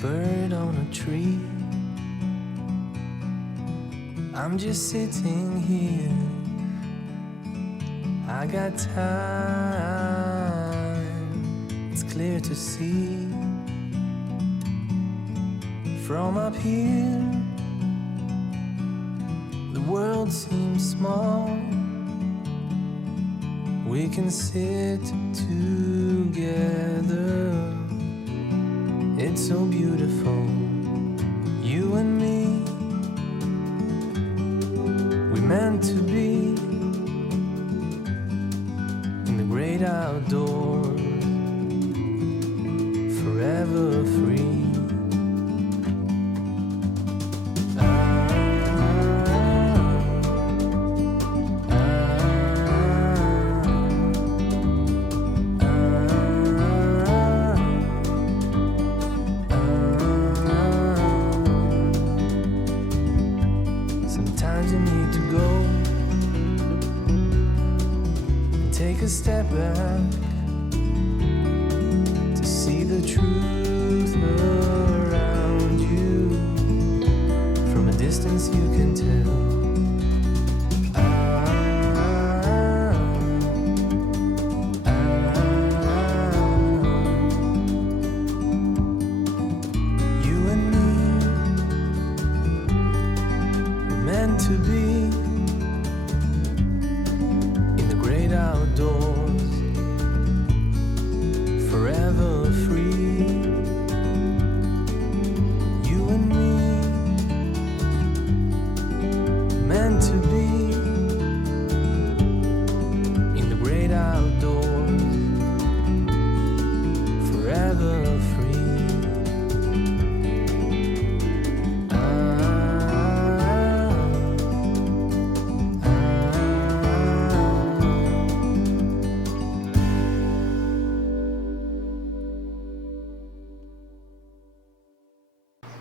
bird on a tree. I'm just sitting here. I got time. It's clear to see. From up here, the world seems small. We can sit together. It's so beautiful, you and me. We meant to be in the great outdoors, forever free. Sometimes you need to go and take a step back to see the truth around you. From a distance you can tell. You and me were meant to be in the great outdoors, forever free. You and me, meant to be in the great outdoors, forever free.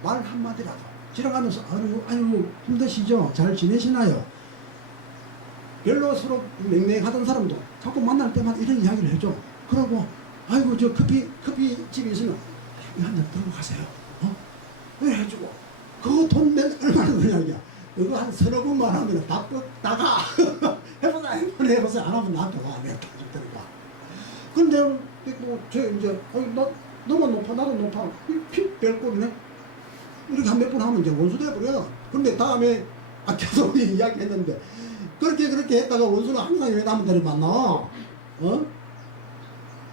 말 한마디라도 지나가면서 아유 힘드시죠? 잘 지내시나요? 별로 서로 냉랭하던 사람도 자꾸 만날 때마다 이런 이야기를 해줘. 그러고 아이고 저 커피집에 있으면 이거 한잔 들고 가세요. 이래 해주고 그거 돈 내 얼마나 드냐냐. 이거 한 서너 번만 하면 다가 해보세요. 안 하면 나한테 와. 내가 다 줄테니까. 근데 뭐저 이제 너만 높아 나도 높아 별꼴이네. 이렇게 한 몇 번 하면 이제 원수 돼버려. 근데 다음에 계속 이야기했는데 그렇게 했다가 원수는 항상 왜 남들을 만나?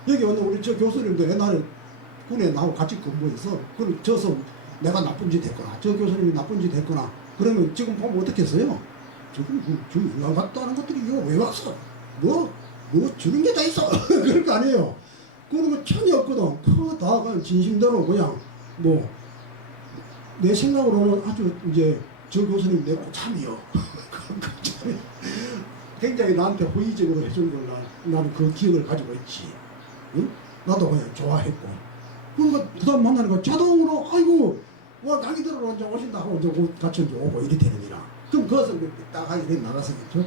여기 오늘 우리 저 교수님도 옛날에 군에 나하고 같이 근무해서 그럼 저서 내가 나쁜 짓 했거나 저 교수님이 나쁜 짓 했거나 그러면 지금 보면 어떻게 했어요? 지금 저 인간 같다 하는 것들이 이거 왜 왔어? 뭐 주는 게 다 있어. 그럴 거 아니에요. 그런 거 전혀 없거든. 그거 다 그냥 진심대로 그냥 내 생각으로는 아주 이제 저 교수님 내 고참이요. 굉장히 나한테 호의적으로 해준 걸 나는 그 기억을 가지고 있지. 응? 나도 그냥 좋아했고. 그러니까 부담 만나니까 자동으로 아이고 와 강의 들으러 이제 오신다 하고 이제 같이 이제 오고 이리 되느니라. 그럼 거기서 딱 이렇게 나가서 저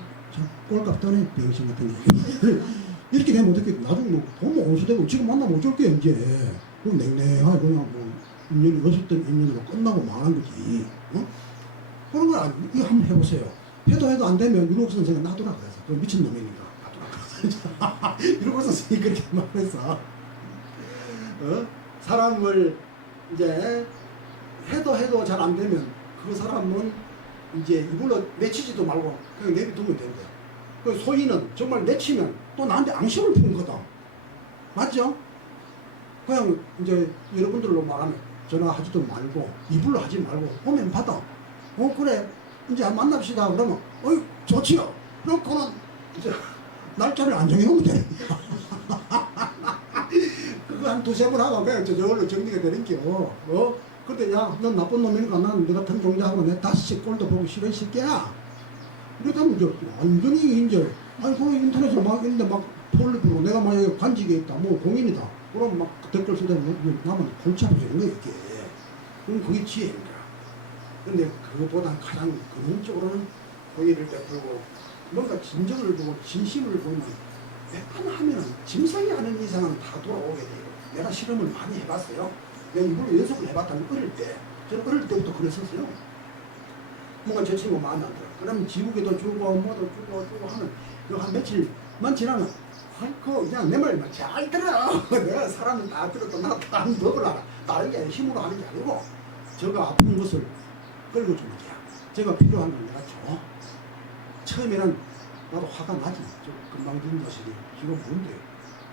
꼴값 떠네 병신 같은 게. 이렇게 되면 어떻게 나중에 뭐 돈 온수되고 지금 만나면 어쩔 게 이제. 그럼 냉랭하게 그냥 인연이 없었던 인연으로 끝나고 망한 거지. 그런 걸 이거 한번 해보세요. 해도 안 되면 윤옥 선생은 놔두라 그래서. 그 미친놈이니까 놔두라 그래서. 윤옥 선생이 그렇게 말해서 사람을 이제 해도 잘 안 되면 그 사람은 이제 이걸로 내치지도 말고 그냥 내비두면 된대. 그 소인은 정말 내치면 또 나한테 앙심을 피는 거다. 맞죠? 그냥 이제 여러분들로 말하면 전화하지도 말고 이불로 하지 말고 오면 받아. 그래 이제 만납시다 그러면 좋지요. 그렇고는 이제 날짜를 안 정해놓으면 돼. 그거 한 두세 번 하고 그냥 저절로 정리가 되는겨. 근데 야 넌 나쁜 놈이니까 나는 너 같은 종자하고 내 5시 꼴도 보고 싫어 이 새끼야. 이러다면 이제 완전히 이제 그 인터넷에 막 있는데 막 폴리프로 내가 만약에 관직에 있다 뭐 공인이다 그럼 막 댓글 쓰다면 나만 골치 아프는 거야 이게. 그럼 그게 지혜입니다. 근데 그것보다 가장 근원적으로는 고의를 베풀고 뭔가 진정을 보고 진심을 보면 웬만하면 짐승이 하는 이상은 다 돌아오게 돼요. 내가 실험을 많이 해봤어요. 내가 이걸로 연습을 해봤다는 어릴 때. 저는 어릴 때부터 그랬었어요. 뭔가 저 친구 마음에 안 들어. 그러면 지우개도 주고 뭐도 주고 하는 한 며칠만 지나면 아이고 그냥 내 말만 잘 들어. 내가 사람은 다 들었다 나다 먹을 알아. 다른 게 힘으로 하는 게 아니고 저가 아픈 것을 끌어주는 게야. 제가 필요한 걸 내가 줘. 처음에는 나도 화가 나지. 저 금방 든 자식이 지금 뭔데?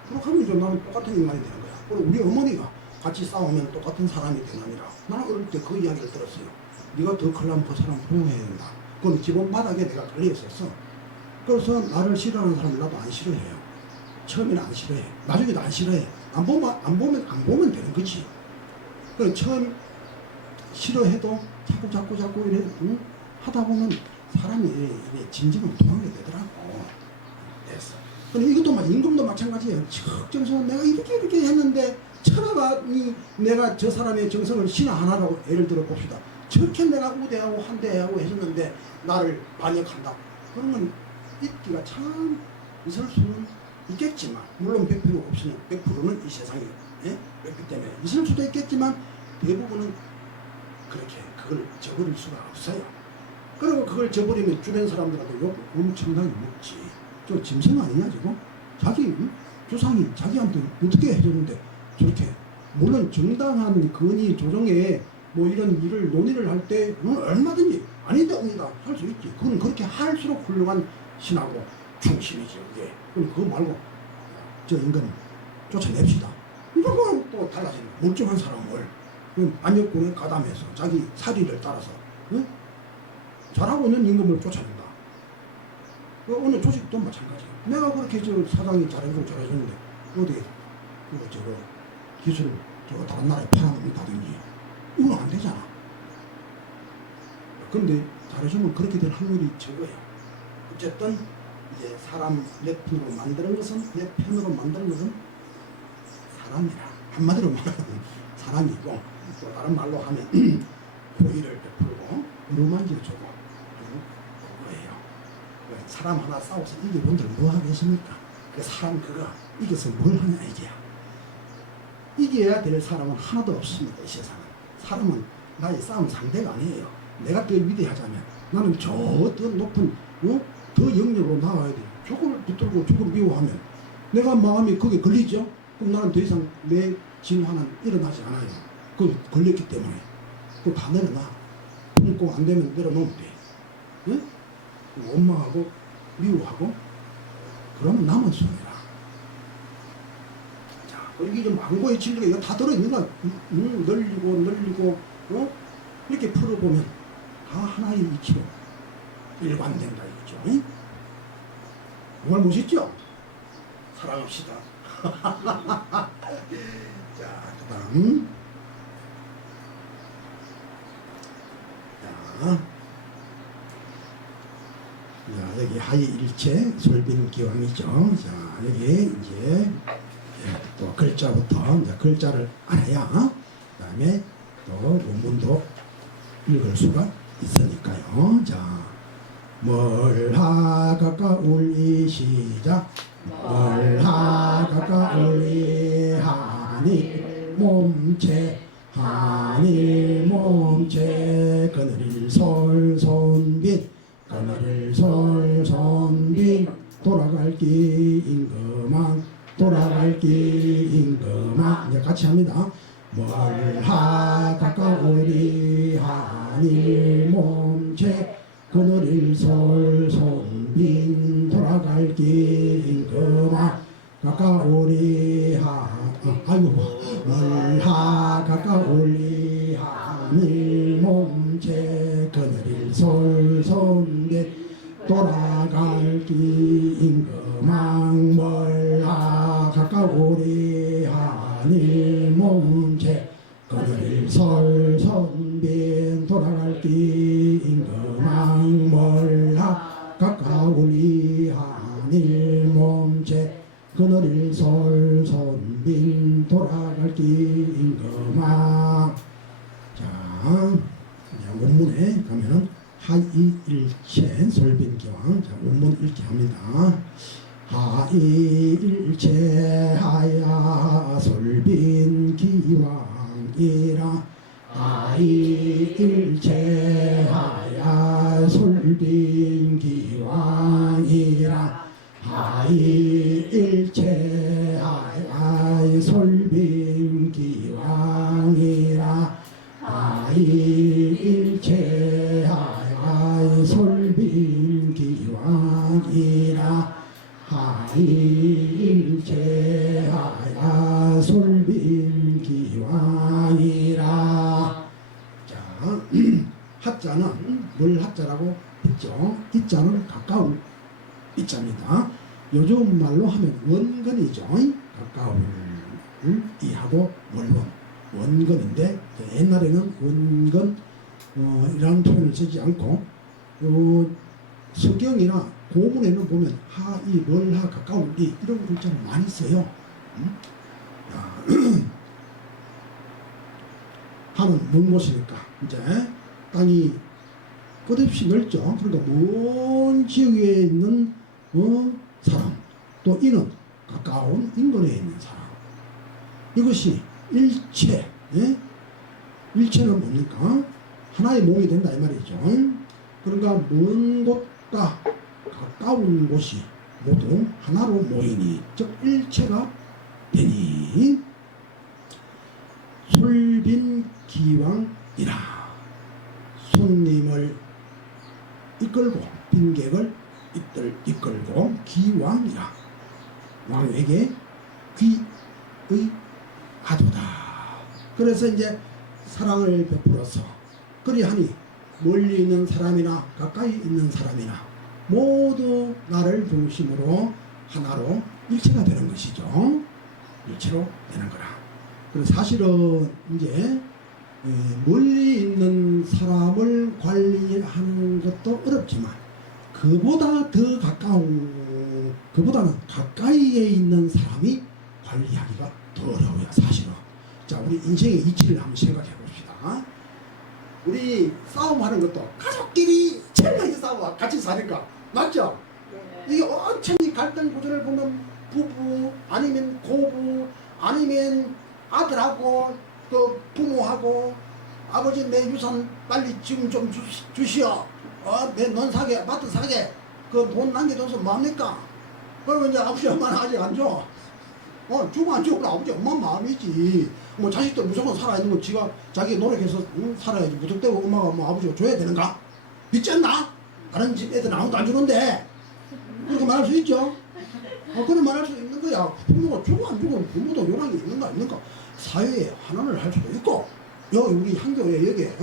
그렇게 하면 이제 나는 똑같은 인간이 되는 거야. 그리고 우리 어머니가 같이 싸우면 똑같은 사람이 되느니라. 나는 어릴 때 그 이야기를 들었어요. 네가 더 크려면 그 사람 보호해야 된다. 그건 기본 바닥에 내가 걸려있었어. 그래서 나를 싫어하는 사람을 나도 안 싫어해요. 처음에는 안 싫어해. 나중에도 안 싫어해. 안 보면 되는 거지. 그 처음 싫어해도 자꾸 이래 하다 보면 사람이 이게 진정은 통하게 되더라고. 됐어. 근데 이것도 임금도 마찬가지예요. 적정성은 내가 이렇게 했는데 천하가 내가 저 사람의 정성을 신하 하나라고 예를 들어 봅시다. 저렇게 내가 우대하고 한대하고 했었는데 나를 반역한다. 그런 건 있기가 참 있을 수는 있겠지만 물론 100% 없으면 100%는 이 세상에 그렇기 때문에 있을 수도 있겠지만 대부분은 그렇게 그걸 저버릴 수가 없어요. 그리고 그걸 저버리면 주변 사람들한테 욕 엄청나게 먹지. 저 짐승 아니냐 지금? 자기 조상이 자기한테 어떻게 해줬는데 저렇게 물론 정당한 건의 조정에 뭐 이런 일을 논의를 할 때 얼마든지 아니다 할 수 있지. 그건 그렇게 할수록 훌륭한 신하고 충신이지 그게. 그럼 그거 말고 저 인간 쫓아냅시다. 이건 또 달라지는 멀쩡한 사람을 안역군에 가담해서 자기 사리를 따라서 잘하고 있는 임금을 쫓아낸다. 어느 조직도 마찬가지야. 내가 그렇게 저 사장이 잘해줬는데 어디 저거 기술 저거 다른 나라에 팔아넘긴다든지 이건 안 되잖아. 근데 잘해주면 그렇게 될 확률이 적어요. 어쨌든 이제 사람 내 편으로 만드는 것은 사람이라. 한마디로 말하면 사람이고 또 다른 말로 하면 호의를 베풀고 어루만져주고 그거예요. 사람 하나 싸워서 이겨본들 뭐 하겠습니까? 그 사람 그거 이겨서 뭘 하냐 이게야. 이겨야 될 사람은 하나도 없습니다. 이 세상은. 사람은 나의 싸움 상대가 아니에요. 내가 더 위대하자면 나는 저 더 높은 더 영역으로 나와야 돼. 저걸 붙들고 저걸 미워하면 내가 마음이 거기에 걸리죠. 그럼 나는 더 이상 내 진화는 일어나지 않아요. 그 걸렸기 때문에 그거 다 내려놔. 품고 안 되면 내려놓으면 돼. 응? 원망하고 미워하고 그러면 남은 손해라. 자, 그리고 이제 망고의 진리가 이거 다 들어있는 거야. 늘리고 이렇게 풀어보면 다 하나의 이치로 일관된다 이거죠. 응? 정말 멋있죠? 사랑합시다. 자, 그 다음 자, 여기 하이일체 솔빈기왕이죠. 자, 여기 이제 또 글자부터 이제 글자를 알아야 그 다음에 또 원문도 읽을 수가 있으니까요. 자, 멀하 가까울리 시작. 멀하 가까울리 하니 몸체 하니 몸체 그늘일 솔손빈 그늘일 솔손빈 돌아갈 기 임금왕 돌아갈 기 임금왕. 이제 같이 합니다. 멀하 가까우리 하니 몸체 그늘일 솔손빈 돌아갈 기 임금왕 가까우리 멀하 가까우리 하니 몸체 그늘일 솔손빈 돌아갈 기 임금왕 멀하 가까우리 하니 몸체 그늘일 솔손빈 돌아갈 기 임금왕 멀하 가까우리 하니 몸체 그늘일 솔손빈 돌아갈 기 임금왕. 자, 원문에 가면은 하이일체 솔빈기왕. 자, 원문 읽기 합니다. 하이일체 하야 솔빈기왕 기왕이라 하이일체하야 솔빈 기왕이라 하이일체하야 솔빈 기왕이라 하이일체하야 솔빈 기왕이라 하이일체하야 솔빈 기왕이라. 자, 하자는 물 하자라고 했죠. 이자는 가까운 이자입니다. 요즘 말로 하면 원근이죠. 가까운 이하고 멀건 원근인데 옛날에는 원근 이라는 표현을 쓰지 않고 서경이나 고문에는 보면 하이 멀하 가까운 이 이런 글자를 많이 써요. 하는 먼 곳이니까 이제 땅이 끝없이 넓죠. 그러니까 먼 지역에 있는 사람, 또 이는 가까운 인근에 있는 사람. 이것이 일체. 예? 일체는 뭡니까? 하나의 몸이 된다 이 말이죠. 그러니까 먼 곳과 가까운 곳이 모두 하나로 모이니, 즉 일체가 되니 솔빈기왕이라. 손님을 이끌고 빈객을 이끌고 기왕이라. 왕에게 귀의 하도다. 그래서 이제 사랑을 베풀어서 그리하니 멀리 있는 사람이나 가까이 있는 사람이나 모두 나를 중심으로 하나로 일체가 되는 것이죠. 일체로 되는 거라. 그래서 사실은 이제 멀리 있는 사람을 관리하는 것도 어렵지만 그보다 더 가까운, 그보다는 가까이에 있는 사람이 관리하기가 더 어려워요. 사실은. 자, 우리 인생의 이치를 한번 생각해 봅시다. 우리 싸움하는 것도 가족끼리 제일 많이 싸워 같이 사니까 맞죠? 네. 이게 엄청히 갈등 구조를 보면 부부 아니면 고부 아니면 아들하고 그 부모하고 아버지 내 유산 빨리 지금 좀 주시오. 내 논 사게 아파트 사게 그 돈 남겨둬서 뭐합니까? 그러면 이제 아버지 엄마는 아직 안 줘. 주고 안 주고 아버지 엄마 마음이지. 뭐 자식들 무조건 살아있는 건 지가 자기 노력해서 살아야지. 무턱대고 엄마가 뭐 아버지가 줘야 되는가? 믿지 않나? 다른 집 애들은 아무도 안 주는데. 그렇게 말할 수 있죠? 그런 말할 수 있는 거야. 부모가 주고 안 주고 부모도 요랑이 있는가 없는가. 사회에 환원을 할 수도 있고, 여기 우리 한교회 여기에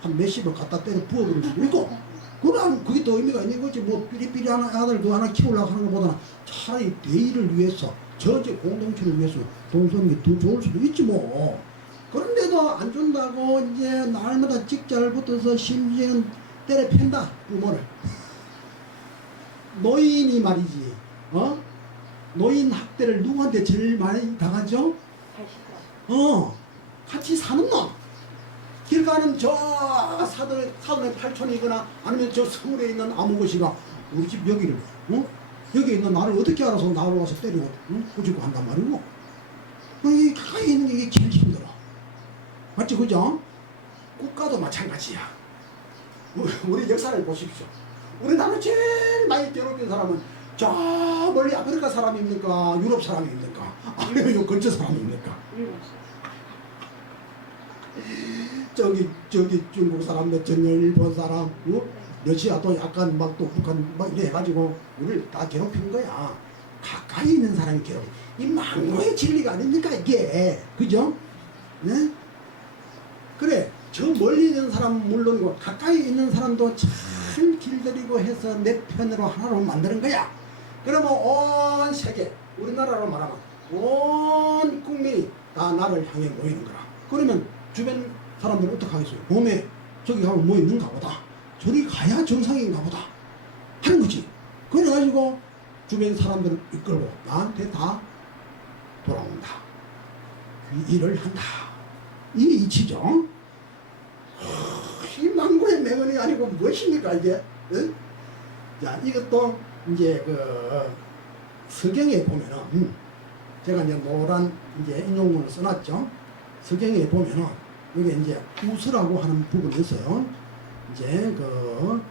한 몇십을 갖다 때려 부어버릴 수도 있고, 그럼 그게 더 의미가 있는 거지. 뭐 삐리삐리한 아들도 하나 키우려고 하는 것보다는 차라리 대의를 위해서 전체 공동체를 위해서 돈 쓰는 게 더 좋을 수도 있지 뭐. 그런데도 안 준다고 이제 날마다 직자를 붙어서 심지어는 때려 팬다 부모를. 노인이 말이지. 노인 학대를 누구한테 제일 많이 당하죠? 같이 사는 놈. 길 가는 저 사돈의 팔촌이거나 아니면 저 서울에 있는 아무것이가 우리 집 여기를 여기 있는 나를 어떻게 알아서 나로 와서 때리고 꾸짖고 한단 말이고. 이 가까이 있는 게 제일 힘들어. 맞지 그죠? 국가도 마찬가지야. 우리 역사를 보십시오. 우리나라 제일 많이 괴롭힌 사람은 저 멀리 아프리카 사람입니까? 유럽 사람입니까? 아니면 요 근처 사람입니까? 저기 중국 사람, 일본 사람, 러시아도 약간 막 또 북한 막 이래 해가지고 우리를 다 괴롭힌 거야. 가까이 있는 사람이 괴롭혀. 이 망고의 진리가 아닙니까 이게? 그죠? 네? 그래, 저 멀리 있는 사람 물론이고 가까이 있는 사람도 잘 길들이고 해서 내 편으로 하나로 만드는 거야. 그러면 온 세계, 우리나라로 말하면 온 국민이 다 나를 향해 모이는 거라. 그러면 주변 사람들은 어떻게 하겠어요? 몸에 저기 가면 뭐 있는가 보다. 저리 가야 정상인가 보다. 하는 거지. 그래가지고 주변 사람들을 이끌고 나한테 다 돌아온다. 이 일을 한다. 이게 이치죠. 이 망고의 맹언이 아니고 무엇입니까 이게? 응? 자, 이것도 이제 그 서경에 보면은 제가 이제 노란 이제 인용문을 써놨죠. 서경에 보면은 여기 이제 우서라고 하는 부분이 있어요. 이제 그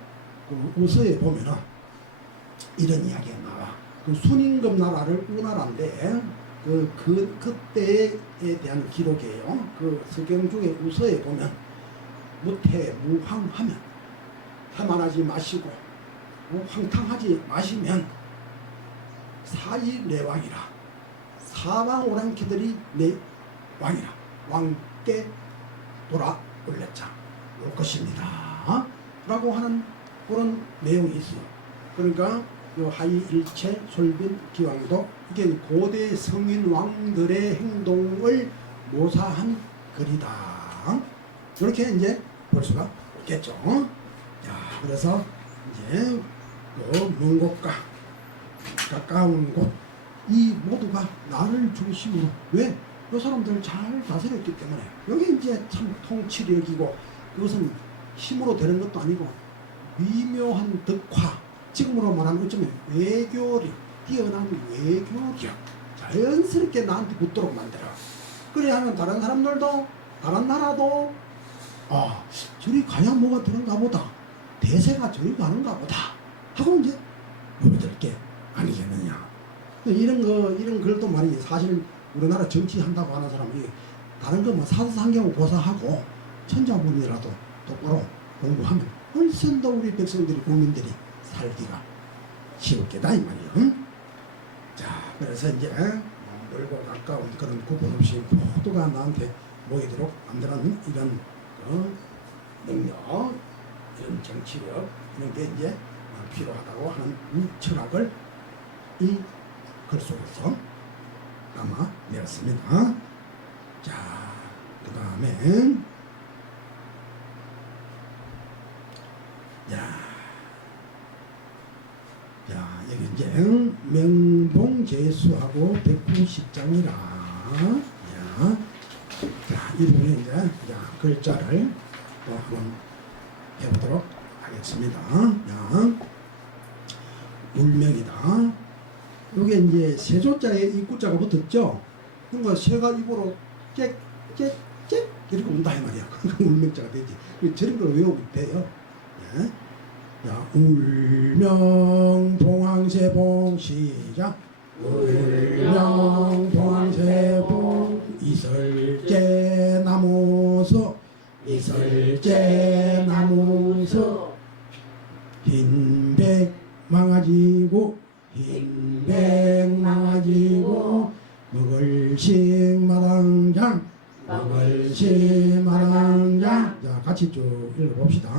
우서에 보면은 이런 이야기가 나와. 그 순임금 나라를 우나라인데 그때에 대한 기록이에요. 그 서경 중에 우서에 보면 무태무황하면 해만하지 마시고 황탕하지 마시면 사이내왕이라 사방 오랑캐들이 내 왕이라 왕께 돌아올렸자 올 것입니다 라고 하는 그런 내용이 있어요. 그러니까 요 하이일체 솔빈 기왕도 이게 고대 성인 왕들의 행동을 묘사한 글이다. 이렇게 이제 볼 수가 있겠죠. 자, 그래서 이제 먼 곳과 가까운 곳 이 모두가 나를 중심으로 왜? 그 사람들 잘 다스렸기 때문에 여기 이제 참 통치력이고 그것은 힘으로 되는 것도 아니고 미묘한 덕화 지금으로 말하면 어쩌면 외교력 뛰어난 외교력 자연스럽게 나한테 붙도록 만들어. 그래야 하면 다른 사람들도 다른 나라도 아 저리 가야 뭐가 되는가 보다 대세가 저리 가는가 보다 하고 이제 보여드릴 게 아니겠느냐. 이런 글도 말이지 사실 우리나라 정치한다고 하는 사람이 다른 거 뭐 사사상경 고사하고 천자문이라도 똑바로 공부하면 훨씬 더 우리 백성들이 국민들이 살기가 쉬울 게다 이 말이에요. 응? 자 그래서 이제 멀고 가까운 그런 구분 없이 모두가 나한테 모이도록 만드는 이런 능력 이런 정치력 이런 게 이제 필요하다고 하는 철학을 이 글 속에서 담아내었습니다. 자, 그 다음에 여기 이제 명봉제수하고 백구십장이라 자, 이 부분에 이제 글자를 또 한번 해보도록 하겠습니다. 울명이다. 요게 이제 세조자에 입구자가 붙었죠. 그러니까 새가 입으로 짹짹짹 이렇게 운다 이 말이야. 그러니까 울명자가 되지. 저런 걸 외우면 돼요. 예. 자, 울명 봉황세봉 시작. 울명 봉황세봉 이설제 나무서 이설제 나무서 흰백 망아지고 흰백 망아지고 먹을식 마당장 먹을식 마당장. 자 같이 쭉 읽어봅시다.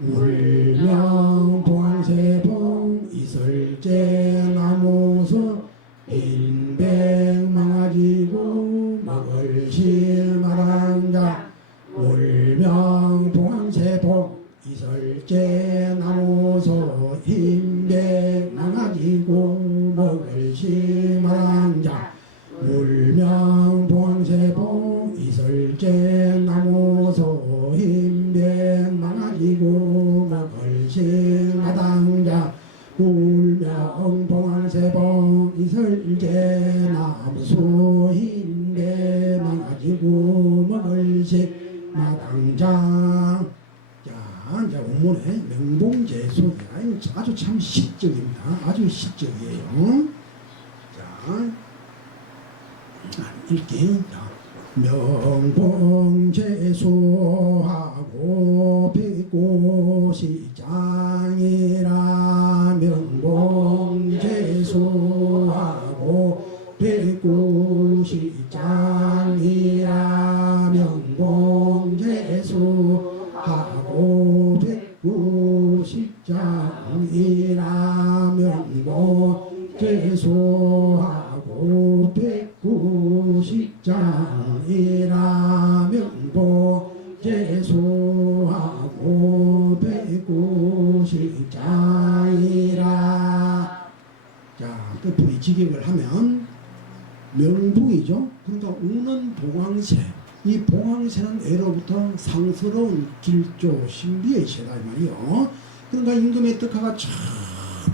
울명 봉황세봉 이설제 나무서 흰백 망아지고 먹을식 마당장 울명 봉황세봉 이설제 나무서 흰백 망아지고 먹을식 마당장 울명 봉황세봉 이설제 나무서 흰백 망아지고 먹을식 마당장 울명 봉황세봉 이설제 나무서 흰백 망아지고 먹을식 마당장. 자, 원문에 명봉제수입니다. 아주 참 시적입니다. 아주 시적이에요. 자, 읽기. 명봉제수하고 백구시장이라 명봉제수하고 백구시장이라 명봉제수하고 백구시장이라 명봉제수하고 백구시장이라 명봉제수하고 백구시장이라. 자, 뜻풀이 직역을 하면 명붕이죠. 그러니까 우는 봉황새. 이 봉황새는 애로부터 상스러운 길조 신비의 새다 이 말이요. 그러니까 임금의 덕화가 쫙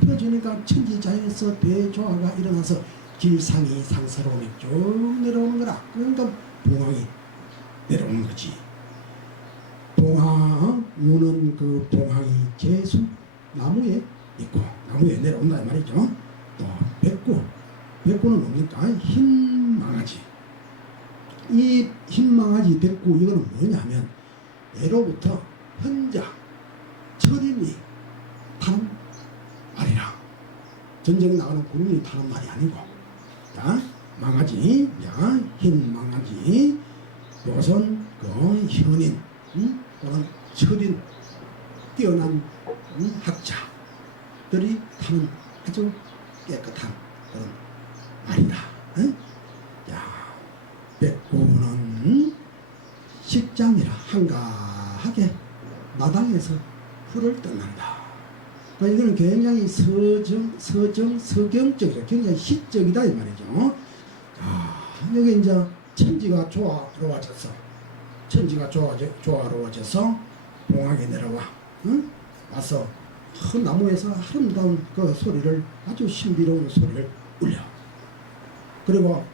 펴지니까 천지자연에서 대조화가 일어나서 길상이 상스러움이 쭉 내려오는 거라. 그러니까 봉황이 내려오는 거지. 봉황유는 그 봉황이 계속 나무에 있고 나무에 내려온다 말이죠. 또 백구는 뭡니까? 흰 망아지. 이 흰 망아지 백구 이거는 뭐냐면 예로부터 현자 철인이 타는 말이라. 전쟁에 나가는 군인이 타는 말이 아니고. 자, 망아지, 자, 흰 망아지, 요선 그 현인, 또는 철인, 뛰어난 학자들이 타는 아주 깨끗한 그런 말이다. 자, 백구는 식장이라 한가하게 마당에서 풀을 뜯는다. 이거는 굉장히 서경적이죠. 굉장히 시적이다 이 말이죠. 자, 여기 이제 천지가 조화로워져서 봉황에 내려와, 와서 큰 나무에서 아름다운 그 소리를, 아주 신비로운 소리를 울려. 그리고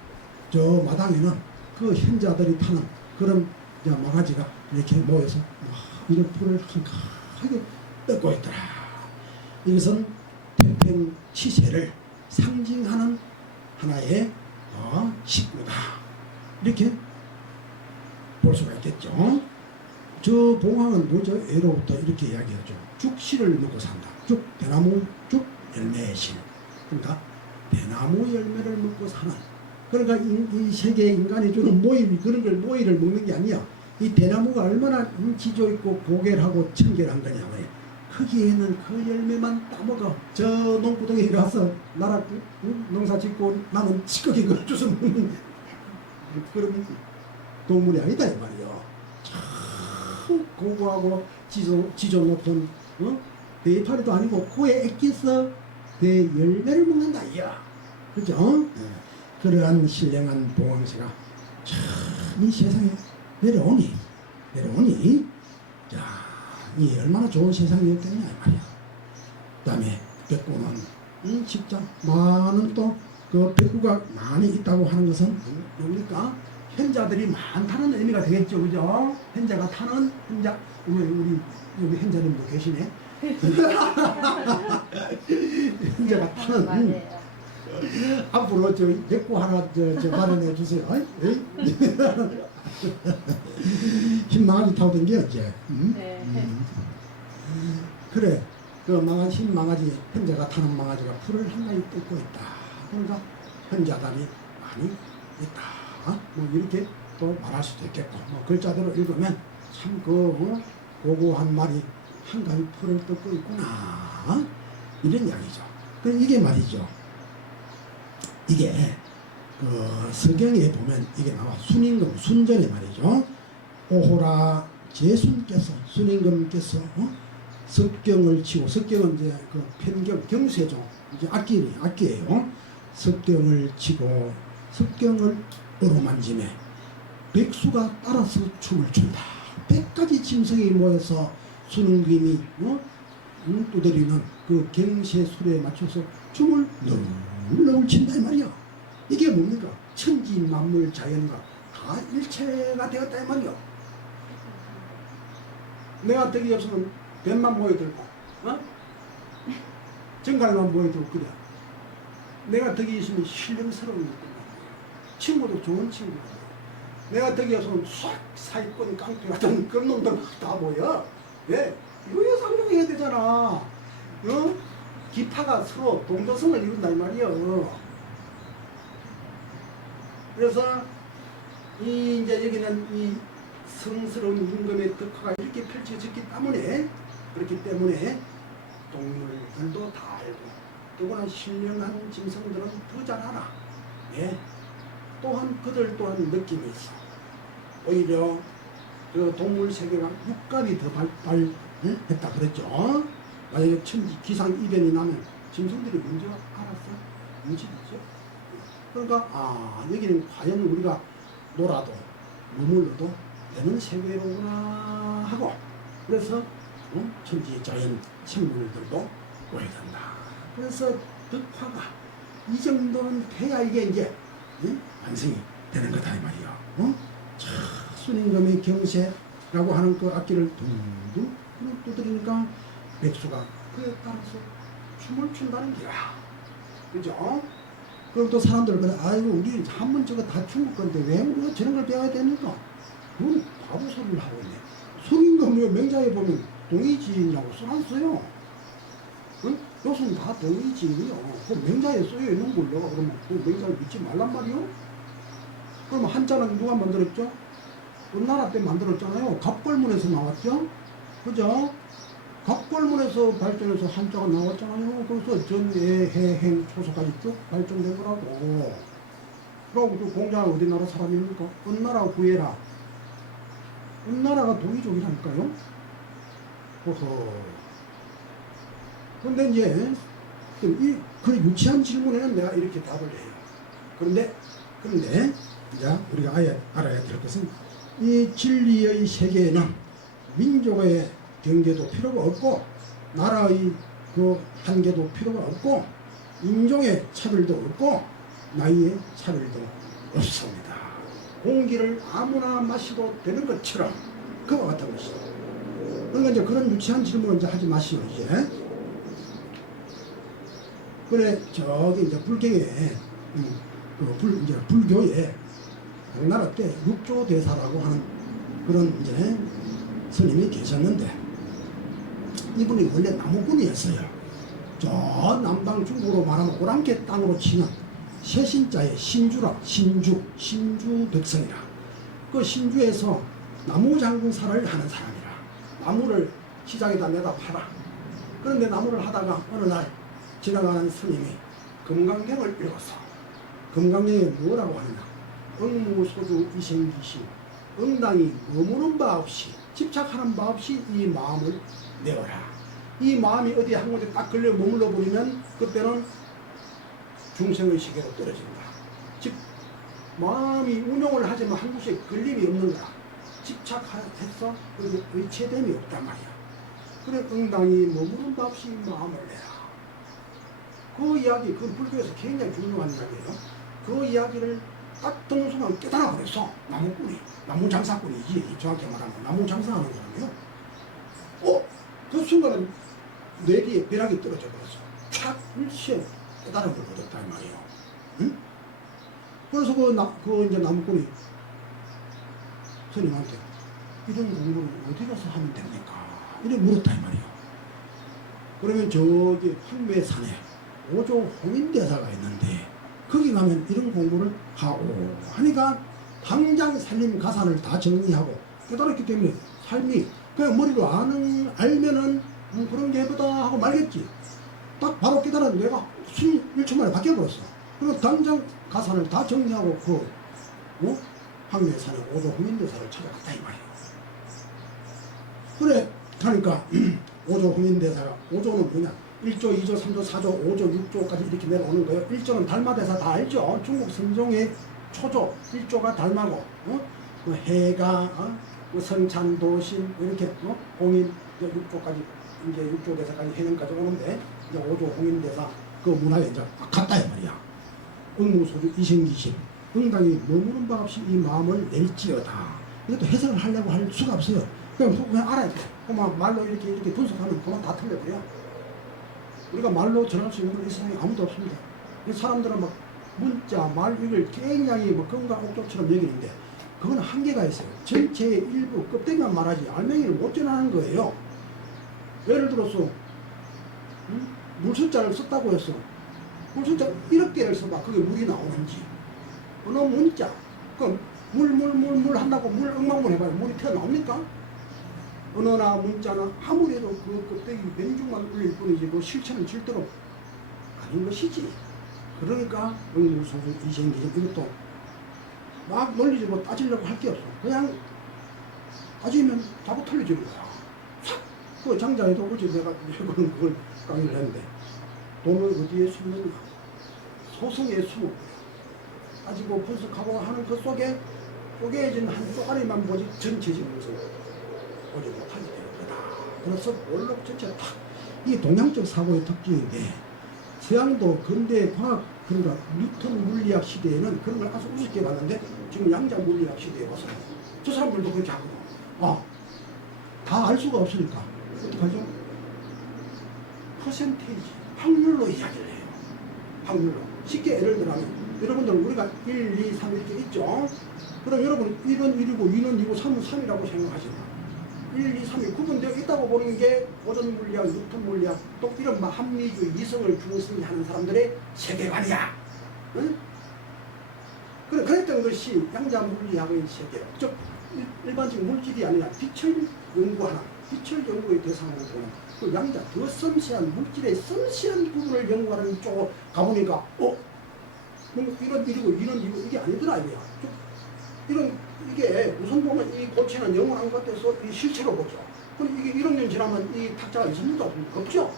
저 마당에는 그 현자들이 타는 그런 망아지가 이렇게 모여서 이런 풀을 한가하게 뜯고 있더라. 이것은 태평치세를 상징하는 하나의 식구다. 이렇게 볼 수가 있겠죠. 저 봉황은 뭐죠? 예로부터 이렇게 이야기하죠. 죽씨를 먹고 산다. 대나무 죽 열매의 실. 그러니까 대나무 열매를 먹고 사는. 그러니까 이 세계 인간이 주는 모이, 그런 걸 모이를 먹는 게 아니야. 이 대나무가 얼마나 지조 있고 고결하고 청결한 거냐 말이야. 거기에는 그 열매만 따먹어. 저 농구동에 가서 나라 농사 짓고 나는 찌꺼기 걸 주워 먹는 그런 동물이 아니다 이 말이야. 참 고고하고 지조 높은 대파리도 아니고 코에 애껴서 대 열매를 먹는다 이야. 그죠? 그러한 신령한 봉황새가 참 이 세상에 내려오니 자, 이 얼마나 좋은 세상이었겠냐 이 말이야. 그 다음에 백구는 이 직장 많은 또 그 백구가 많이 있다고 하는 것은 뭡니까? 현자들이 많다는 의미가 되겠죠. 그죠? 현자가 타는 현자, 우리 여기 현자님도 계시네. 현자가 타는 앞으로 저 백구 하나 저 마련해 주세요. 흰 망아지 타고 댕겨 이제. 그래, 그 흰 망아지, 현자가 타는 망아지가 풀을 한가히 뜯고 있다. 그러니까 현자들이 많이 있다. 뭐 이렇게 또 말할 수도 있겠고, 뭐 글자대로 읽으면 참 고고한 말이 한가히 풀을 뜯고 있구나, 이런 이야기죠. 이게 말이죠. 이게 그 서경에 보면 이게 나와. 순임금 순전에 말이죠. 오호라 제순께서, 순임금께서 석경을 치고, 석경은 이제 그 편경 경세죠. 이제 악기예요. 석경을 치고 석경을 어루만짐에 백수가 따라서 춤을 춘다. 100가지 짐승이 모여서 순임금이 두드리는 그 경세 수레에 맞춰서 춤을 너무 춘다 이 말이야. 이게 뭡니까? 천지 만물 자연과 다 일체가 되었다 이 말이야. 내가 덕이 없으면 뱀만 모여들고, 정갈만 모여들고 그래. 내가 덕이 있으면 신령스러운 것도 친구도 좋은 친구가 돼. 내가 덕이 없으면 싹 사기꾼 깡패 같은 그런 놈들 다 모여. 왜? 유효상종해야 되잖아. 기파가 서로 동조성을 이룬다 이 말이야. 그래서 이제 여기는 이 성스러운 임금의 덕화가 이렇게 펼쳐졌기 때문에, 그렇기 때문에 동물들도 다 알고, 더구나 신령한 짐승들은 더 잘 알아. 예. 또한 그들 또한 느낌이 있어. 오히려 그 동물 세계가 육감이 더 발달했다 그랬죠. 만약에 천지 기상 이변이 나면 짐승들이 먼저 알았어. 움직이죠. 그러니까 여기는 과연 우리가 놀아도 머물러도 되는 세계로구나 하고, 그래서 천지 자연 생물들도 보여준다. 그래서 덕화가 이 정도는 돼야 이게 이제 완성이 되는 거다 이 말이야. 순임금의 경세라고 하는 그 악기를 둥둥 두드리니까 백수가 그에 따라서 춤을 춘다는 거야. 그죠? 그럼 또 사람들 그래, 아이고 우리 한번 저거 다 중국 건데 왜 우리가 저런 걸 배워야 됩니까? 그건 바보 소리를 하고 있네. 순임금 맹자에 보면 동의지냐고 써놨어요. 응? 요즘 다 동의지예요. 그 맹자에 써여 있는 걸로 그러면 그 맹자를 믿지 말란 말이요? 그럼 한자는 누가 만들었죠? 은나라 때 만들었잖아요. 갑골문에서 나왔죠? 그죠? 갑골문에서 발전해서 한자가 나왔잖아요. 그래서 전예, 해, 행, 초소까지 쭉 발전된 거라고. 그러고 그 공자는 어디 나라 사람입니까? 은나라 구해라. 은나라가 동이족이라니까요. 허허. 근데 이제 그 유치한 질문에는 내가 이렇게 답을 해요. 그런데 이제 우리가 아예 알아야 될 것은 이 진리의 세계에는 민족의 경계도 필요가 없고 나라의 그 한계도 필요가 없고 인종의 차별도 없고 나이의 차별도 없습니다. 공기를 아무나 마셔도 되는 것처럼 그와 같은 것이죠. 그러니까 이제 그런 유치한 질문을 이제 하지 마시오 이제. 그래 저기 이제 불경에 이제 불교에 당나라 때 육조대사라고 하는 그런 이제 스님이 계셨는데 이분이 원래 나무꾼이었어요. 저 남방 중국으로 말하면 오랑캐 땅으로 치는 세신자의 신주라 신주 백성이라 그 신주에서 나무 장사를 하는 사람이라 나무를 시장에다 내다 팔아. 그런데 나무를 하다가 어느 날 지나가는 스님이 금강경을 읽어서 금강경에 뭐라고 하느냐 응무소주 이생기시 응당이 머무는 바 없이 집착하는 바 없이 이 마음을 내어라. 이 마음이 어디 한 곳에 딱 걸려 머물러 버리면 그때는 중생의 세계로 떨어진다. 즉 마음이 운용을 하지만 한 곳에 걸림이 없는 거라. 집착해서 의체됨이 없단 말이야. 그래 응당이 머무는 바 없이 마음을 내라. 그 이야기, 그 불교에서 굉장히 중요한 이야기예요. 그 이야기를 딱 듣는 순간 깨달아 버렸어. 나무꾼이, 나무장사꾼이지. 정확히 말하면 나무장사하는 사람이요. 그 순간은 뇌리에 벼락이 떨어져 버렸어. 촥 일시에 깨달은 걸 얻었다 이 말이에요. 응? 그래서 그 이제 나무꾼이 스님한테 이런 공부를 어디 가서 하면 됩니까? 이렇게 물었다 이 말이에요. 그러면 저기 황매산에 오조 홍인대사가 있는데 거기 가면 이런 공부를 하고 하니까 당장 살림 가산을 다 정리하고 깨달았기 때문에 삶이 그냥 머리로 알면은 그런 게 해보다 하고 말겠지. 딱 바로 깨달은 내가 1초 만에 바뀌어버렸어. 그리고 당장 가산을 다 정리하고 황매산에 오조 홍인대사를 찾아갔다 이 말이에요. 그래 가니까 오조 홍인대사가 오조는 뭐냐 1조, 2조, 3조, 4조, 5조, 6조까지 이렇게 내려오는 거예요. 1조는 달마대사 다 알죠? 중국 성종의 초조 1조가 달마고 뭐 해가 성찬도신 이렇게 홍인 6조까지 이제 6조 대사까지 해년까지 오는데 이제 5조 홍인대사 그 문화에 이제 갔다 이 말이야. 응무소주 이생기심 응당이 머무는 바 없이 이 마음을 낼지어다. 이것도 해석을 하려고 할 수가 없어요. 그냥 알아야 돼. 그만 말로 이렇게 분석하면 그만 다 틀려버려. 우리가 말로 전할 수 있는 건 이 세상에 아무도 없습니다. 사람들은 막 문자, 말 이걸 굉장히 뭐 금과 옥조처럼 여기는데 그건 한계가 있어요. 전체의 일부 껍데기만 말하지 알맹이를 못 전하는 거예요. 예를 들어서 물숫자를 썼다고 했어. 물숫자 1억 개를 써봐. 그게 물이 나오는지. 어느 문자. 그럼 물 한다고 물 억만분 해봐요. 물이 튀어나옵니까? 언어나 문자나 아무래도 그 껍데기 맨중만 올릴 뿐이지 그 실체는 절대로 아닌 것이지. 그러니까 응무소주 이생기심 이것도 막 논리적으로 따지려고 할 게 없어. 그냥 따지면 자꾸 틀려지는 거야. 싹! 그 장자에도 어제 내가 그걸 강의를 했는데 돈을 어디에 숨느냐 소승에 숨어 따지고 분석하고 하는 그 속에 쪼개진 한 쪼가리만 보지 전체적인 것을 보지 못하게 되는 거다. 그래서 원록 전체 딱 이 동양적 사고의 특징인데 서양도 근대 과학 그러니까 뉴턴 물리학 시대에는 그런 걸 아주 우습게 봤는데 지금 양자 물리학 시대에 와서 저 사람들도 그렇게 하거든. 다 알 수가 없으니까 어떡하죠? 퍼센테이지, 확률로 이야기를 해요. 확률로. 쉽게 예를 들면 여러분들 우리가 1, 2, 3 이렇게 있죠. 그럼 여러분 1은 1이고 2는 2고 3은 3이라고 생각하시면 1, 2, 3이 구분되어 있다고 보는 게 모든 물리학, 뉴턴 물리학, 또 이런 합리주의, 이성을 중심하는 사람들의 세계관이야. 응? 그랬던 것이 양자 물리학의 세계예요. 즉 일반적인 물질이 아니라 빛을 연구하는, 빛을 연구의 대상으로 보는 그 양자, 더 섬세한 물질의 섬세한 부분을 연구하는 쪽으로 가보니까 이런 일이고 이런 일이고 이게 아니더라 이거야. 이게 우선 보면 이 고체는 영원한 것 같아서 이 실체로 보죠. 그럼 이게 1억 년 지나면 이 탁자가 있습니까? 없죠.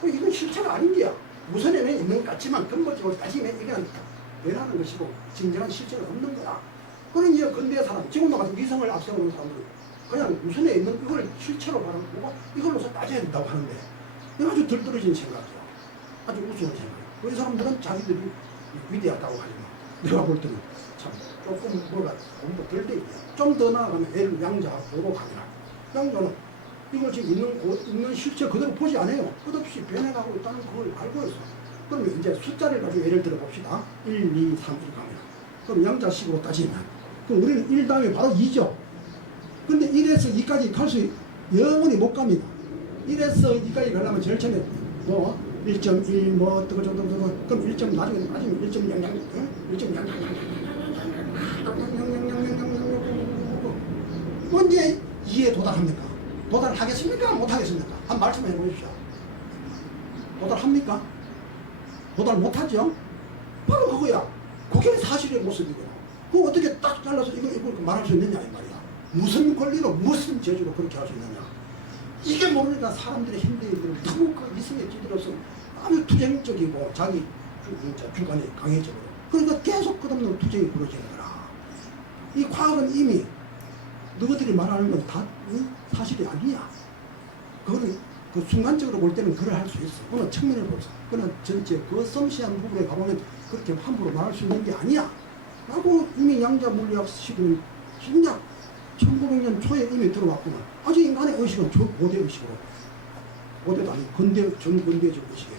그럼 이건 실체가 아닌 게야. 우선에는 있는 것 같지만 근본적으로 따지면 이건 변하는 것이고 진정한 실체가 없는 거야. 그런 이제 근대 사람, 지금도 같은 이성을 앞세우는 사람들 그냥 우선에 있는 이걸 실체로 바라보고 이걸로서 따져야 된다고 하는데 이거 아주 덜 떨어진 생각이야. 아주 우스운 생각이야. 그 사람들은 자기들이 위대하다고 하지만 내가 볼 때는 참 조금 뭐가 공부 덜 돼 있네. 좀 더 나아가면 L 양자 보고 가면 양자는 이걸 지금 있는 실체 그대로 보지 않아요. 끝없이 변해가고 있다는 걸 알고 있어. 그러면 이제 숫자를 가지고 예를 들어 봅시다. 1, 2, 3 이렇게 하면 그럼 양자식으로 따지면 그럼 우리는 1 다음에 바로 2죠. 근데 1에서 2까지 갈 수 영원히 못 갑니다. 1에서 2까지 가려면 제일 처음에 뭐 1.1 뭐 어떻게 정도 그럼 1점 나중에 1.00 언제 2에 도달합니까? 도달하겠습니까? 못하겠습니까? 한 말씀해 보십시오. 도달합니까? 도달 못하죠? 바로 그거야. 그게 사실의 모습이거든. 그거 어떻게 딱 잘라서 이걸 말할 수 있느냐 이 말이야. 무슨 권리로 무슨 재주로 그렇게 할 수 있느냐. 이게 모르니까 사람들의 현대인들은 너무 그 이성에 찌들어서 아주 투쟁적이고 자기 주관이 강해져버려. 그러니까 계속 끝없는 투쟁이 벌어지는 거라. 이 과학은 이미 너희들이 말하는 건 다 사실이 아니야. 그거는 그 순간적으로 볼 때는 그래 할 수 있어. 어느 측면을 보자. 그러나 전체 그 섬세한 부분에 가보면 그렇게 함부로 말할 수 있는 게 아니야. 라고 이미 양자 물리학 식은 진짜 1900년 초에 이미 들어왔구만. 아직 인간의 의식은 저 고대 의식으로, 고대도 아니고 전근대적 의식에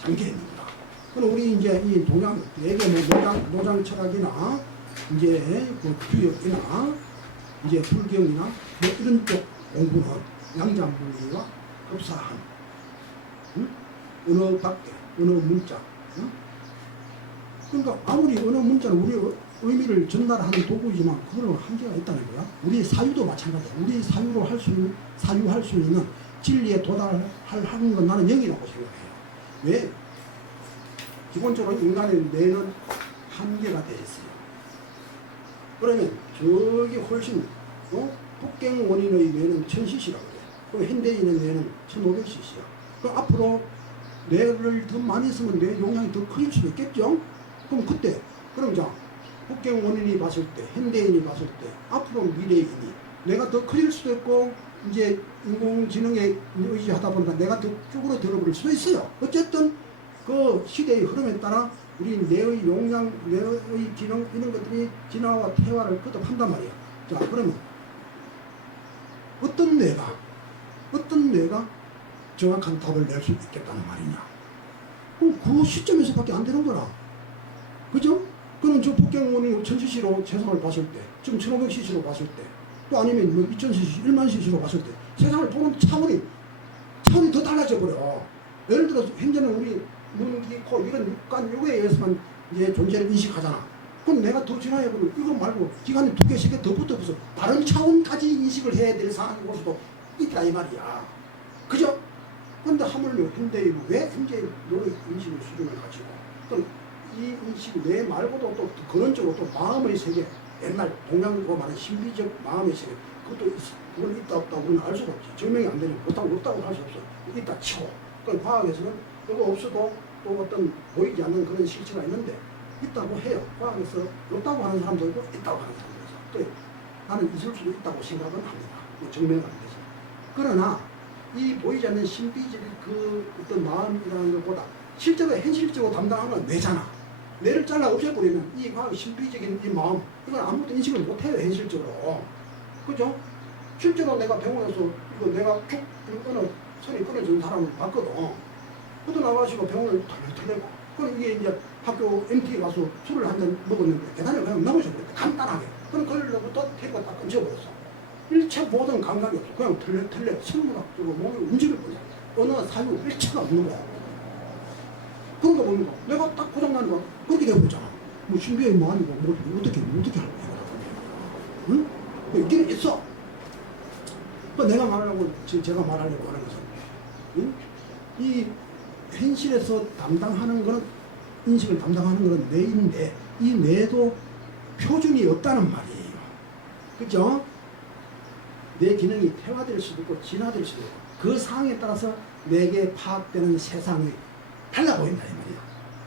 잠겨 있는 거다. 그럼 우리 이제 이 동양, 대개 뭐 노장 철학이나 이제 그 규역이나 이제 불경이나 뭐 이런 쪽 공부는 양자 물리와 흡사한 언어밖에, 언어 문자. 그러니까 아무리 언어 문자는 우리 의미를 전달하는 도구이지만 그거는 한계가 있다는 거야. 우리 사유도 마찬가지야. 우리 사유로 사유할 수 있는 진리에 도달하는 건 나는 0이라고 생각해요. 왜? 기본적으로 인간의 뇌는 한계가 되어 있어요. 그러면 저기 훨씬 폭경 원인의 뇌는 1000cc라고 그래. 그럼 현대인의 뇌는 1500cc야. 그럼 앞으로 뇌를 더 많이 쓰면 뇌 용량이 더 커질 수도 있겠죠? 그럼 그때 그럼 자 폭경 원인이 봤을 때, 현대인이 봤을 때, 앞으로 미래인이 내가 더 커질 수도 있고 이제 인공지능에 의지하다 보니까 내가 더 쪽으로 들어버릴 수도 있어요. 어쨌든 그 시대의 흐름에 따라 우리 뇌의 용량, 뇌의 기능 이런 것들이 진화와 퇴화를 거듭한단 말이야. 자 그러면 어떤 뇌가 정확한 답을 낼 수 있겠다는 말이냐. 그럼 그 시점에서밖에 안 되는 거라. 그죠? 그럼 저 폭경원이 1000cc로 세상을 봤을 때, 지금 1500cc로 봤을 때, 또 아니면 뭐 2000cc, 10000cc로 봤을 때, 세상을 보는 차원이 더 달라져 버려. 예를 들어서 현재는 우리 눈, 귀, 코 이런 육관 요거에 의해서만 이제 존재를 인식하잖아. 그럼 내가 더 진화해보면 이거 말고 기관이 2개, 3개 더 붙어서 다른 차원까지 인식을 해야 될 상황이 올 수도 있다 이 말이야. 그죠? 그런데 하물며 현대인은 왜 현재의 노력 인식의 수준을 가지고 또 이 인식 뇌 말고도 또 그런 쪽으로 또 마음의 세계, 옛날 동양으로 말하는 신비적 마음의 세계, 그것도 있어. 그건 있다 없다 우리는 알 수가 없지. 증명이 안 되면 그렇다고 없다고 할 수 없어. 있다 치고. 그럼 과학에서는 그거 없어도 또 어떤 보이지 않는 그런 실체가 있는데 있다고 해요. 과학에서 없다고 하는 사람도 있고 있다고 하는 사람도 있어. 그래 나는 있을 수도 있다고 생각은 합니다. 뭐 증명은 안 되죠. 그러나 이 보이지 않는 신비적 그 어떤 마음이라는 것보다 실제로 현실적으로 담당하는 건 뇌잖아. 뇌를 잘라 없애버리면 이 과학 신비적인 이 마음 이건 아무것도 인식을 못해요 현실적으로. 그죠? 실제로 내가 병원에서 이거 내가 쭉 어느 선이 끊어진 사람을 봤거든. 그것도 나와가지고 병원을 털레고 그럼 이게 이제 학교 MT에 가서 술을 한 잔 먹었는데 계단을 그냥 넘어져버렸대. 간단하게. 그럼 그걸로부터 테이프가 딱 끊져버렸어. 일체 모든 감각이 없어. 그냥 털레 천문학적으로 몸이 움직일 뿐이야. 어느 사유 일체가 없는 거야. 그런 거 뭡니까? 내가 딱 고장나는 거 그렇게 되어버렸잖아. 뭐 신비의 뭐 아니고 뭐 어떻게 할 거야. 응? 있기는 있어. 내가 말하려고 제가 말하려고 하는 것은 응? 이 현실에서 담당하는 거는 인식을 담당하는 거는 뇌인데 이 뇌도 표준이 없다는 말이에요. 그죠? 내 기능이 퇴화될 수도 있고 진화될 수도 있고 그 상황에 따라서 내게 파악되는 세상이 달라 보인다 이 말이야.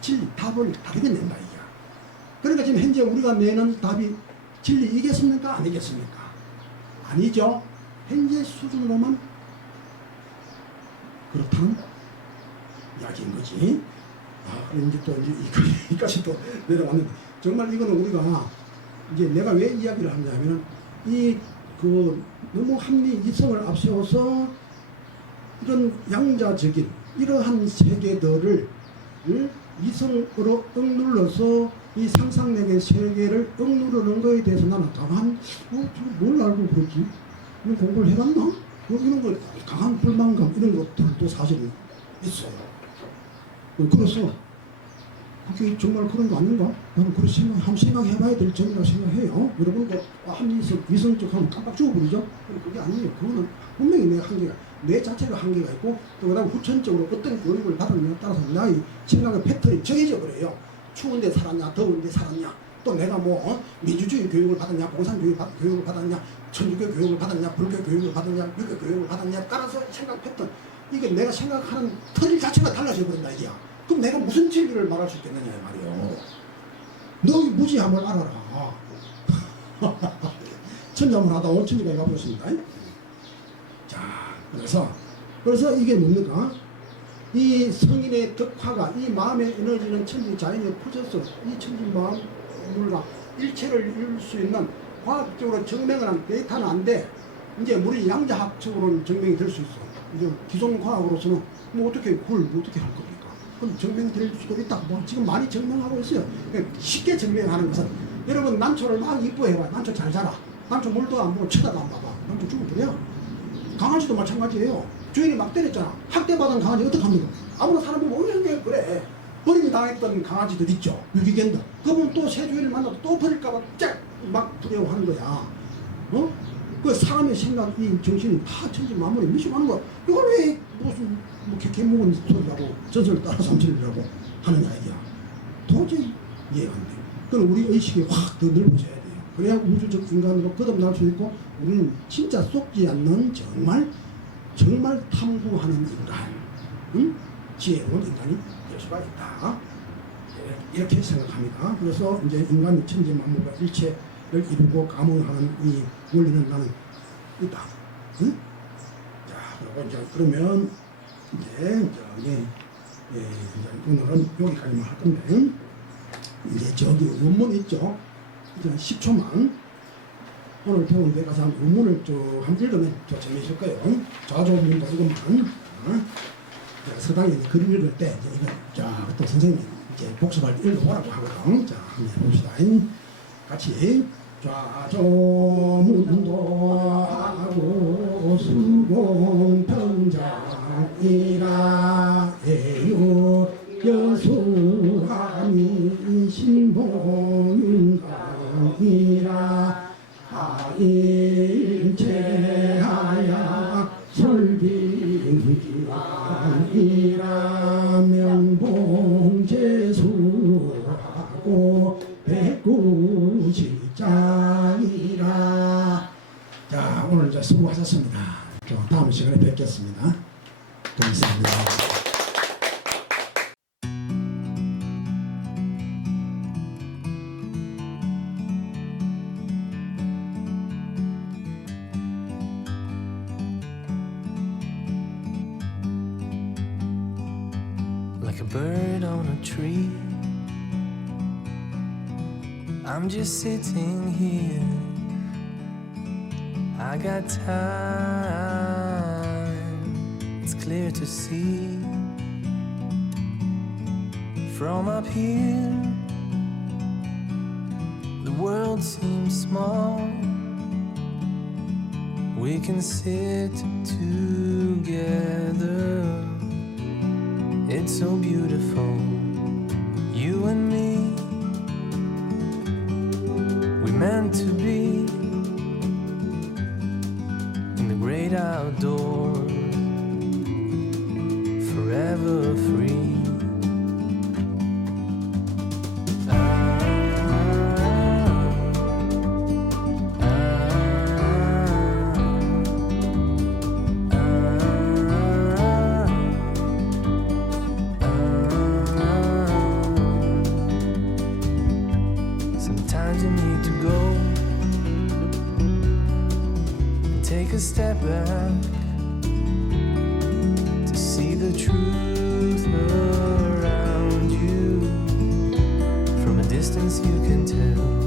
진리 답을 다르게 낸다 이야. 그러니까 지금 현재 우리가 내는 답이 진리이겠습니까? 아니겠습니까? 아니죠. 현재 수준으로만 그렇다는 이야기인 거지. 이제 또 이까지 또 내려왔는데 정말 이거는 우리가 이제 내가 왜 이야기를 하냐면은 너무 합리 이성을 앞세워서 이런 양자적인 이러한 세계들을 이성으로 억눌러서 이 상상력의 세계를 억누르는 거에 대해서 나는 강한 뭘 알고 그러지? 이런 공부를 해봤나? 이런 거 강한 불만감 이런 것들도 사실은 있어요. 그래서 그게 정말 그런 거 아닌가? 나는 그렇게 한번 생각해봐야 될 점이라고 생각해요. 여러분 합리성, 위성적 하면 깜빡 죽어버리죠? 그게 아니에요. 그거는 분명히 내 한계가 내 자체가 한계가 있고 또 그다음 후천적으로 어떤 교육을 받았느냐에 따라서 나의 생각의 패턴이 정해져 버려요. 추운데 살았냐 더운데 살았냐 또 내가 민주주의 교육을 받았냐 공산 교육을 받았냐 천주교 교육을 받았냐 불교 교육을 받았냐 유교 교육을 받았냐에 따라서 생각 패턴 이게 내가 생각하는 틀 자체가 달라져 버린다 이게야. 그럼 내가 무슨 진리를 말할 수 있겠느냐 말이에요. 너희 무지함을 알아라. 천자문 하다 오천지가 가보겠습니다. 자 그래서 이게 뭡니까? 이 성인의 덕화가 이 마음의 에너지는 천지 자연에 퍼져서 이 천지 마음물과 일체를 이룰 수 있는 과학적으로 증명을 한 데이터는 안 돼. 이제 우리 양자학적으로는 증명이 될 수 있어. 이제 기존 과학으로서는 어떻게 그걸 어떻게 할 겁니까? 그럼 증명될 수도 있다. 지금 많이 증명하고 있어요. 쉽게 증명하는 것은 여러분 난초를 막 이뻐해봐. 난초 잘 자라. 난초 물도 안 보고 쳐다도 안 봐봐. 난초 죽어버려. 강아지도 마찬가지예요. 주인이 막 때렸잖아. 학대받은 강아지 어떡합니까? 아무나 사람 보면 어느 그래. 버림이 당했던 강아지들 있죠. 유기견들. 그분 또 새 주인을 만나도 또 버릴까봐 막 두려워하는 거야. 그 사람의 생각, 이 정신이 다 천지 만물에 미쳐가는 거야. 이걸 왜 무슨 개먹은 소리라고 전설을 따라 삼천이라고 하느냐 이게야. 도저히 이해가 안 돼. 그럼 우리 의식이 확 더 넓어져야 돼요. 그래야 우주적 인간으로 거듭날 수 있고 우리는 진짜 속지 않는 정말 탐구하는 인간, 지혜로운 인간이 될 수가 있다. 이렇게 생각합니다. 그래서 이제 인간이 천지 만물과 일체를 이루고 감응하는 이 원리는 나는 있다. 응? 자, 그리고 이제 그러면 이제 오늘은 여기까지만 할 건데 이제 저기 원문 있죠. 이제 10초만. 오늘 배운 데 가서 한 원문을 한 읽으면 더 재미있을 거예요. 자조문도 이것만. 서당에 글 읽을 때, 이제 또 선생님이 이제 복습할 때 읽어보라고 하거든. 자, 한번 봅시다. 같이. 좌조문도 하고 수공평장이라 해요. 여수함이 신봉인강이라 하일체하야 설비기이라 명봉제수하고 백구시장이라. 자, 오늘 이제 수고하셨습니다. 다음 시간에 뵙겠습니다. 감사합니다. Like a bird on a tree, I'm just sitting here. I got time, it's clear to see. From up here, the world seems small. We can sit together. It's so beautiful, you and me. We meant to be in the great outdoors, forever free. Sometimes you need to go and take a step back to see the truth around you. From a distance you can tell